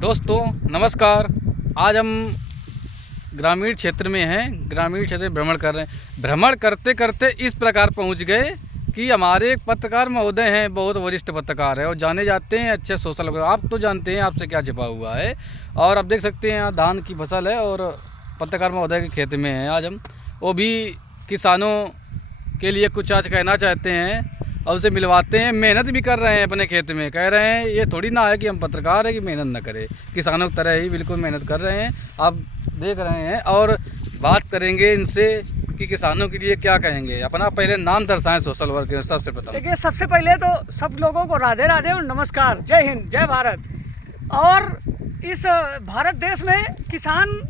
दोस्तों नमस्कार। आज हम ग्रामीण क्षेत्र में हैं, ग्रामीण क्षेत्र में भ्रमण कर रहे हैं। भ्रमण करते करते इस प्रकार पहुंच गए कि हमारे एक पत्रकार महोदय हैं, बहुत वरिष्ठ पत्रकार है और जाने जाते हैं अच्छे सोशल वर्कर। आप तो जानते हैं आपसे क्या छिपा हुआ है। और आप देख सकते हैं यहाँ धान की फसल है और पत्रकार महोदय के खेत में हैं। आज हम वो भी किसानों के लिए कुछ आज कहना चाहते हैं और उसे मिलवाते हैं। मेहनत भी कर रहे हैं अपने खेत में। कह रहे हैं ये थोड़ी ना है कि हम पत्रकार हैं कि मेहनत ना करें, किसानों की तरह ही बिल्कुल मेहनत कर रहे हैं। आप देख रहे हैं और बात करेंगे इनसे कि किसानों के लिए क्या कहेंगे। अपना पहले नाम दर्शाएं सोशल वर्कर सबसे पता। देखिए, सबसे पहले तो सब लोगों को राधे राधे और नमस्कार, जय हिंद, जय भारत। और इस भारत देश में किसान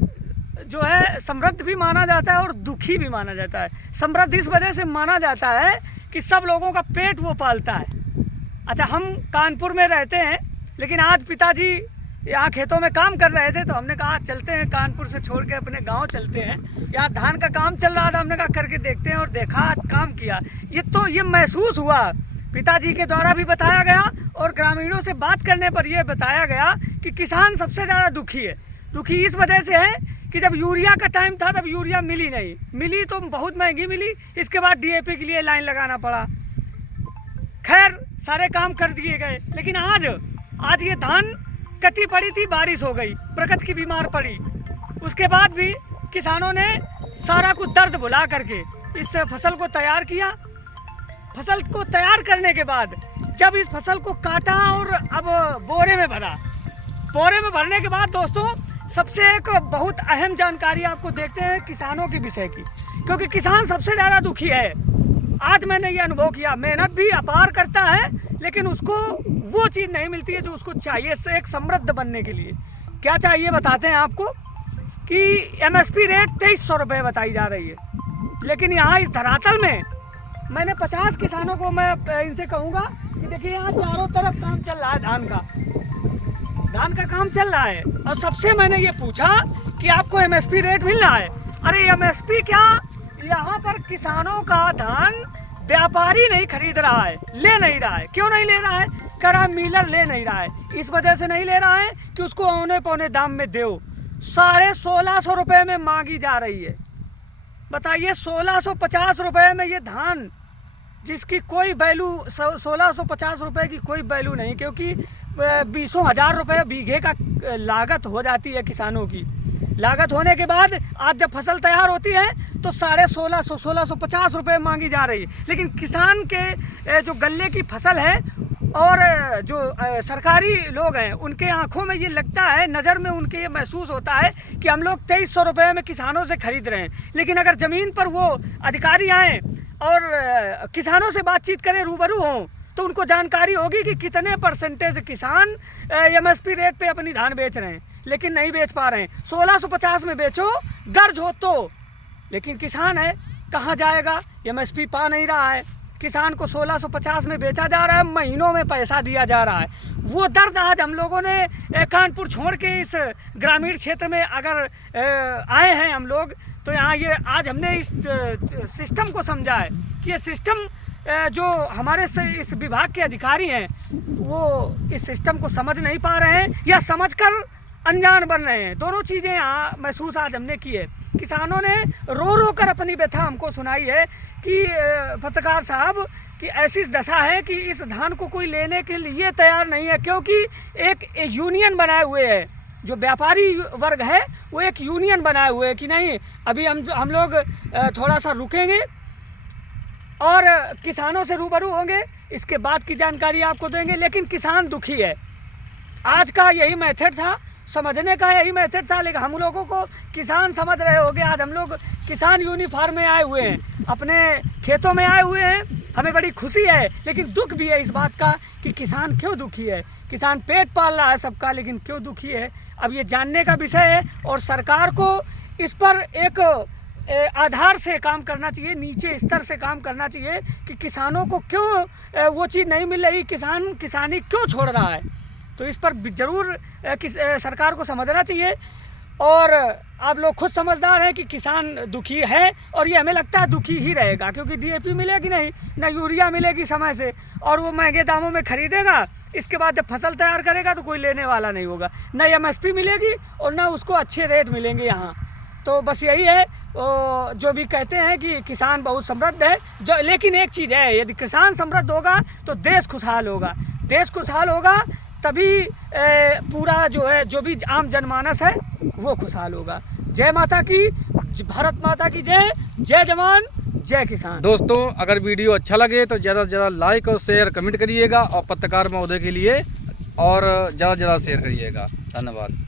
जो है समृद्ध भी माना जाता है और दुखी भी माना जाता है। समृद्ध इस वजह से माना जाता है कि सब लोगों का पेट वो पालता है। अच्छा, हम कानपुर में रहते हैं, लेकिन आज पिताजी यहाँ खेतों में काम कर रहे थे तो हमने कहा चलते हैं, कानपुर से छोड़ के अपने गांव चलते हैं। यहाँ धान का काम चल रहा था, हमने कहा करके देखते हैं और देखा, आज काम किया। ये महसूस हुआ, पिताजी के द्वारा भी बताया गया और ग्रामीणों से बात करने पर यह बताया गया कि किसान सबसे ज़्यादा दुखी है। दुखी इस वजह से है कि जब यूरिया का टाइम था तब यूरिया मिली नहीं, मिली तो बहुत महंगी मिली। इसके बाद डीएपी के लिए लाइन लगाना पड़ा। खैर, सारे काम कर दिए गए, लेकिन आज ये धान कटी पड़ी थी, बारिश हो गई, प्रकृति की बीमार पड़ी। उसके बाद भी किसानों ने सारा कुछ दर्द भुला करके इस फसल को तैयार किया। फसल को तैयार करने के बाद जब इस फसल को काटा और अब बोरे में भरा, बोरे में भरने के बाद दोस्तों सबसे एक बहुत अहम जानकारी आपको देखते हैं किसानों के विषय की, क्योंकि किसान सबसे ज़्यादा दुखी है। आज मैंने ये अनुभव किया, मेहनत भी अपार करता है लेकिन उसको वो चीज़ नहीं मिलती है जो उसको चाहिए एक समृद्ध बनने के लिए। क्या चाहिए बताते हैं आपको कि एमएसपी रेट 2300 रुपये बताई जा रही है, लेकिन यहाँ इस धरातल में मैंने 50 किसानों को मैं इनसे कहूँगा कि देखिए यहाँ चारों तरफ काम चल रहा है, धान का काम चल रहा है। और सबसे मैंने ये पूछा कि आपको एमएसपी रेट मिल रहा है। अरे एमएसपी क्या, यहाँ पर किसानों का धान व्यापारी नहीं खरीद रहा है, ले नहीं रहा है। क्यों नहीं ले रहा है? कह रहा मिलर ले नहीं रहा है। इस वजह से नहीं ले रहा है कि उसको औने पौने दाम में दो। 1650 रुपये में मांगी जा रही है। बताइए, 1650 रुपये में ये धान जिसकी कोई वैल्यू, 1650 रुपये की कोई वैल्यू नहीं, क्योंकि 20,000 रुपये बीघे का लागत हो जाती है किसानों की। लागत होने के बाद आज जब फसल तैयार होती है तो 1650 रुपये मांगी जा रही है। लेकिन किसान के जो गन्ने की फसल है और जो सरकारी लोग हैं उनके आंखों में ये लगता है, नज़र में उनके ये महसूस होता है कि हम लोग 2300 रुपये में किसानों से खरीद रहे हैं। लेकिन अगर ज़मीन पर वो अधिकारी आएँ और किसानों से बातचीत करें, रूबरू हों, तो उनको जानकारी होगी कि कितने परसेंटेज किसान एमएसपी रेट पे अपनी धान बेच रहे हैं, लेकिन नहीं बेच पा रहे हैं। 1650 में बेचो, गर्ज हो तो, लेकिन किसान है कहाँ जाएगा? एमएसपी पा नहीं रहा है। किसान को 1650 में बेचा जा रहा है, महीनों में पैसा दिया जा रहा है। वो दर्द आज हम लोगों ने कानपुर छोड़ के इस ग्रामीण क्षेत्र में अगर आए हैं हम लोग, तो यहाँ ये आज हमने इस सिस्टम को समझा है कि ये सिस्टम जो हमारे से इस विभाग के अधिकारी हैं वो इस सिस्टम को समझ नहीं पा रहे हैं या समझकर अनजान बन रहे हैं। दोनों चीज़ें यहाँ महसूस आज हमने की है। किसानों ने रो रो कर अपनी व्यथा हमको सुनाई है कि पत्रकार साहब कि ऐसी दशा है कि इस धान को कोई लेने के लिए तैयार नहीं है, क्योंकि एक यूनियन बनाए हुए है। जो व्यापारी वर्ग है वो एक यूनियन बनाए हुए है कि नहीं, अभी हम लोग थोड़ा सा रुकेंगे और किसानों से रूबरू होंगे, इसके बाद की जानकारी आपको देंगे। लेकिन किसान दुखी है। आज का यही मेथड था, समझने का यही मेथड था, लेकिन हम लोगों को किसान समझ रहे होंगे। आज हम लोग किसान यूनिफॉर्म में आए हुए हैं, अपने खेतों में आए हुए हैं। हमें बड़ी खुशी है, लेकिन दुख भी है इस बात का कि किसान क्यों दुखी है। किसान पेट पाल रहा है सबका, लेकिन क्यों दुखी है, अब ये जानने का विषय है। और सरकार को इस पर एक आधार से काम करना चाहिए, नीचे स्तर से काम करना चाहिए कि किसानों को क्यों वो चीज़ नहीं मिल रही, किसान किसानी क्यों छोड़ रहा है। तो इस पर ज़रूर सरकार को समझना चाहिए। और आप लोग खुद समझदार हैं कि किसान दुखी है, और ये हमें लगता है दुखी ही रहेगा, क्योंकि डीएपी मिलेगी नहीं, ना यूरिया मिलेगी समय से, और वो महंगे दामों में खरीदेगा। इसके बाद जब फसल तैयार करेगा तो कोई लेने वाला नहीं होगा, ना एमएसपी मिलेगी और ना उसको अच्छे रेट मिलेंगे यहाँ। तो बस यही है, जो भी कहते हैं कि किसान बहुत समृद्ध है, जो लेकिन एक चीज़ है, यदि किसान समृद्ध होगा तो देश खुशहाल होगा। देश खुशहाल होगा तभी पूरा जो है, जो भी आम जनमानस है वो खुशहाल होगा। जय माता की, भारत माता की जय। जय जवान जय किसान। दोस्तों, अगर वीडियो अच्छा लगे तो ज़्यादा से ज़्यादा लाइक और शेयर कमेंट करिएगा, और पत्रकार महोदय के लिए और ज़्यादा से ज़्यादा शेयर करिएगा। धन्यवाद।